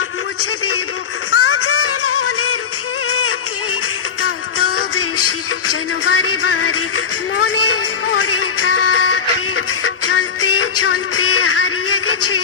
সব মুছে দেব আজ মনের থেকে, তত বেশি যেন বারে বারে মনে পড়ে তাকে। চলতে চলতে হারিয়ে গেছে